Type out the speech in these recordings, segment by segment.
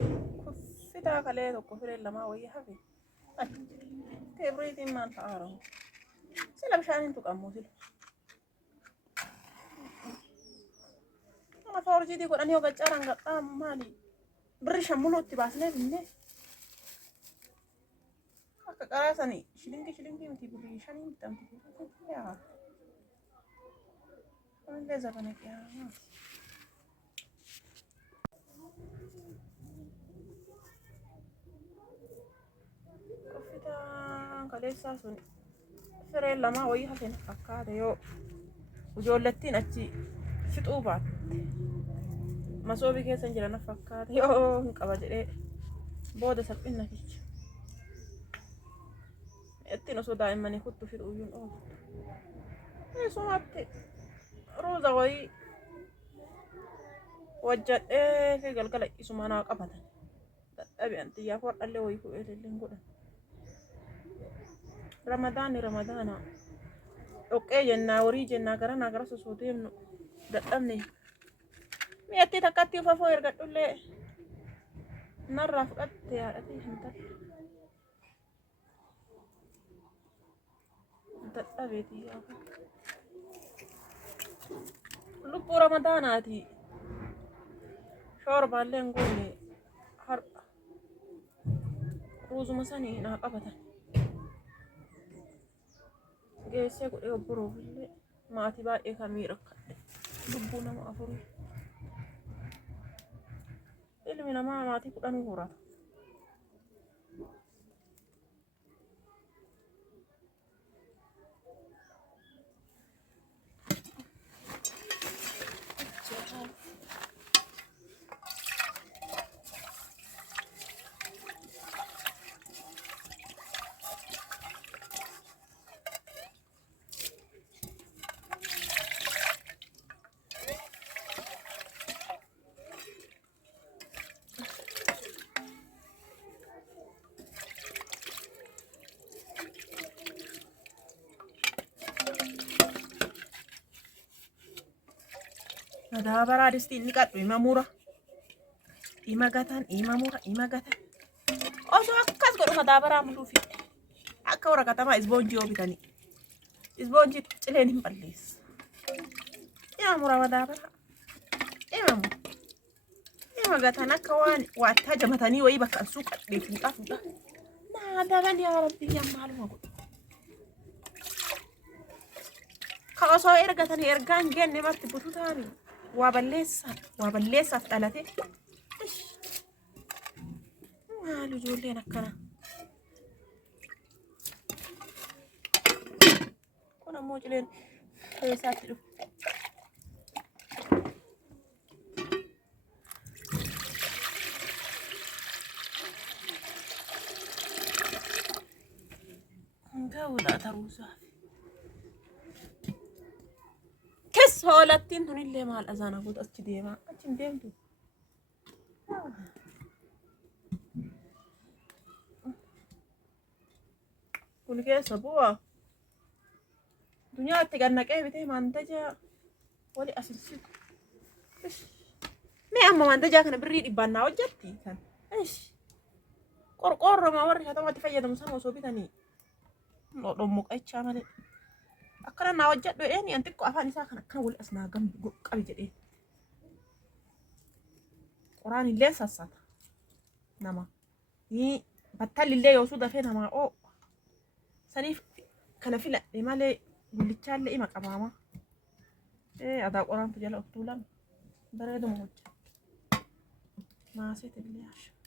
كفتا كليه كفر لما ويا في كبريت ما تعارض سلا بشان انتو كموسل انا فورجي دي كون اني وقجاران قام مالي بريشا مولو تباسني بني كراسني شلينكي متي بريشاني تمتي يا من لازم انا يا كفتا كليه ساسون فري لما ويا في فكاده يو وجولتين اتي فطوبات masoobii keessan jiran fakkaata yoo hin qaba jedhee booda salphina ficha ittiin osoo daa'immanii kuttu firuuyyuun oolu keessumatti ruuza wayii wajjadhee fi galgala isuma naa qabatan dadhabi'an xiyyaaf hodhallee wayii fu'ee illee godhan ramadaana dhoqqee jennaa horii jennaa gara sosoo deemnu dadhabne mi'atti takkatti ufafoo ergadhullee narraa fudhatte haadhatii hin talle dadhabeeti yaafa lubbuu ramadaanaati shorbaallee hin goone har'a ruuzuma sanii naa qabatan geessee godhee obboroof illee maatii baay'ee kamii rakkadhe lubbuu nama afurii ilmi namaa maatii kudhanuu horata Madaabaraa distii inni qadhu ima mura ima gatan ima mura ima gatan osoo akkas godhu madaabaraa muruufi akka warra katamaa isboonjii yoo bitanii isboonjii cileen hin balleessa ima mura madaabaraa ima gatan akka waan waattaa jamatanii wayii bakka ansuu qadhee fuudha naa daban yaa rabbii yaa maaluma godhu ka osoo ergatanii ergaan genne matti butu taanii waballeessaaf dhalate maal ijoolleen akkana kun ammoo cileen keessaatti dhufu ga'uudha taruusaaf Solattiin tunillee maal azana godha achi deemaa achi hin deemtu kun keessa bu'a dunyaatti gannaqee bitee maantaja wali asirsitu mee amma maantajaa kana birrii dhibbaan naa hojjetti kan qorqoorroma warri hatamatti fayyadamu sana osoo bitanii dhodhommuqachaa malee akkana naa hojjedhu jedheeni an xiqqoo afaan isaa kana akkana wal as naa qabi jedheen qoraan illee sassata nama battalli illee yoo dafee namaa oo saniif kana filadhe malee gullichaallee ima qabaama adaa qoraantu jala of tuulame bareeduma hojjedhu maaseet illee asha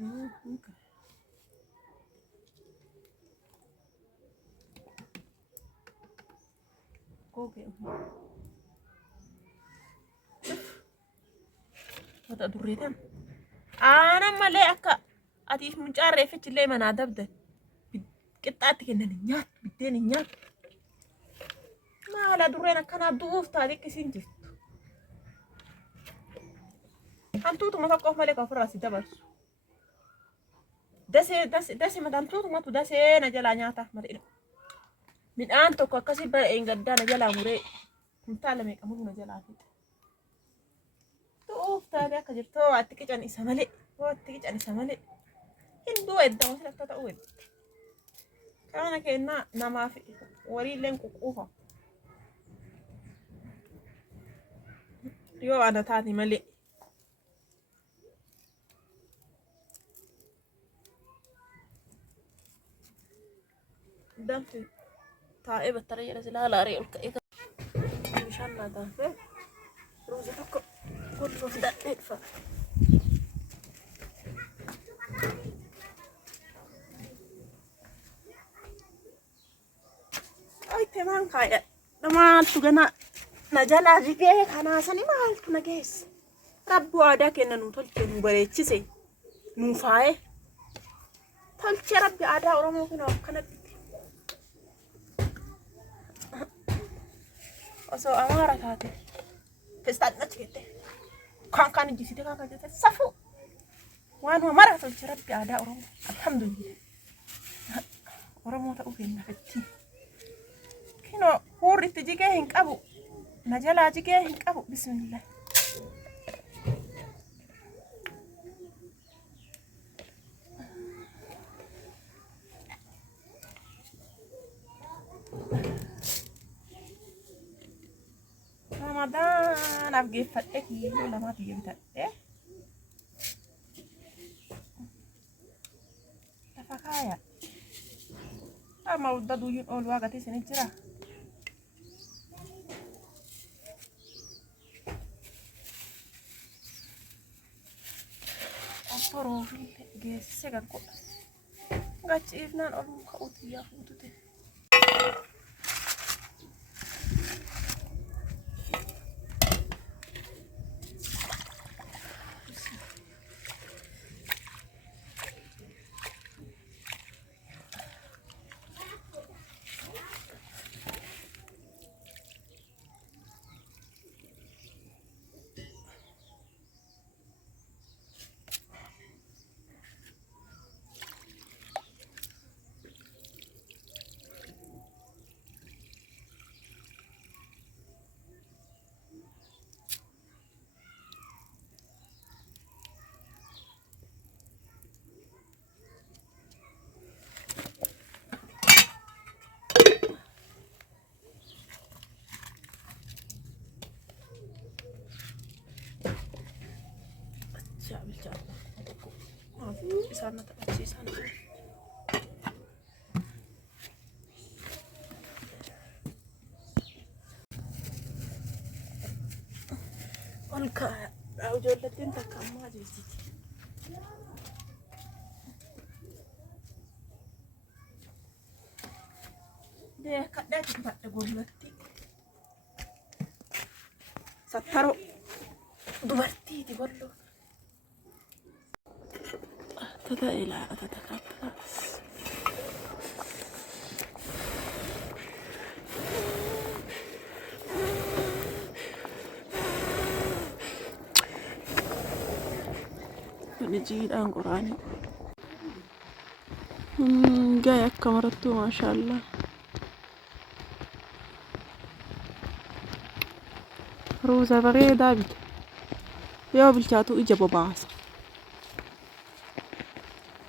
Okay. Okay. Wata durreetan. Aanan malee akka atiif mucaa reeffichillee manaa dabdan. Qixxaatti kennan hin nyaattu, biddeen hin nyaattu. Maala durreen akkanaa du'uuf taate akkasiin jirtu. hantuutuma tokkoof malee kan ofirraa si dabarsu. Dasee matamtuutumatu dasee na jalaa nyaata malee. Midhaan tokko akkasii bara gaddaa na jalaa muree kuntaala meeqa muru na jalaa fixe. Tuuf taatee akka jirtu waatti qican isa malee. Waatti qican isa malee. Hinduu edda wanti akka ta'u edda. Kana kennaa namaaf waliilleen ququufa. Yoo ana taate malee. Damfi taa'ee battara jedha silaa laaree ol ka'ee bishaan naa taasise ruuza tokko golboo fidadhee dhufa. Ayte maan kaaya maaltu gana na jalaa jigee kanaasanii maaltu na geesse. Rabbu aadaa kenna nuu tolchee nuu bareechise nuu faayee tolchee rabbi aadaa Oromoo kun akkanatti. Osoo Amaara taate festaan achi jette kan ijjisite kan jette safu waan mara tolche rabbi aadaa Oromoo alhamdulillah Oromoo ta'uu kenna fetti kino hurri itti jigee hin qabu na jalaa jigee hin qabu bismillah. Ramadan afgeeffadhe kiiloo lamaa biyya bitadhe lafa kaaya amma udda duyyuun oolu waaqati isinit jira. Afuroo fi geessise kan godha gachiifnaan oluu ka'uuti yaa fuutute. Isaan na taphachiisan. Ol kaa'aa ijoollettiin takka ammaa jeesiti. Kadhaa fudhadhe golbatti. Sattaroo dubartiiti golloo. Tata ilaa tata kappa. Ini jiidhaan qoraanii. Gaya akka marattuu maashaallah. Ruuza bareedaa bite. Yoo bilchaatu ija bobaasa.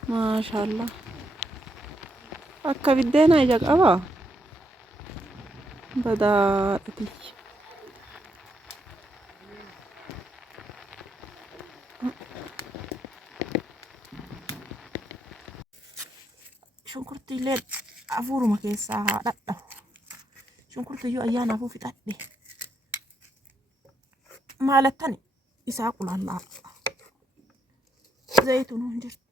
Maashaallah. Akka biddeena ija qaba. Badaadhati. Shunkurtiilee afuuruma keessaa dhadhahu. Shunkurtiyyuu ayyaana afuu fixadhe. Maalattani isaa qulaallaa. Zayituun hin jirtu.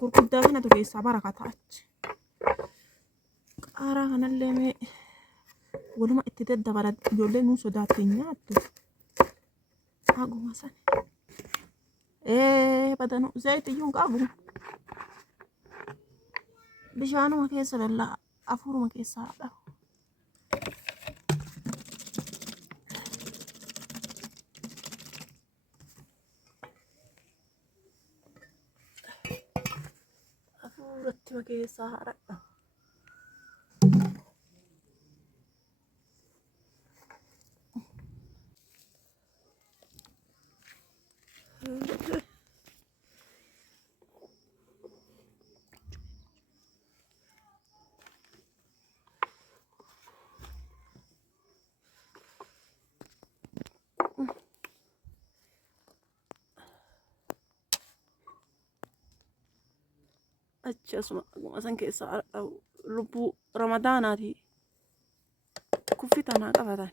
Gurguddaa kanatu keessaa barakataa achi. Qaaraa kanallee mee waluma itti daddabala ijoolleen nuun sodaatte hin nyaattu. Haguma sani. Badanu zayit iyyuu qabu. Bishaanuma keessa lallaa afuruma keessaa dhabu. Afuuratti keessaa haadha. Achasuma san keessaa lubbuu ramadaanaati kuffitanaa qabatan.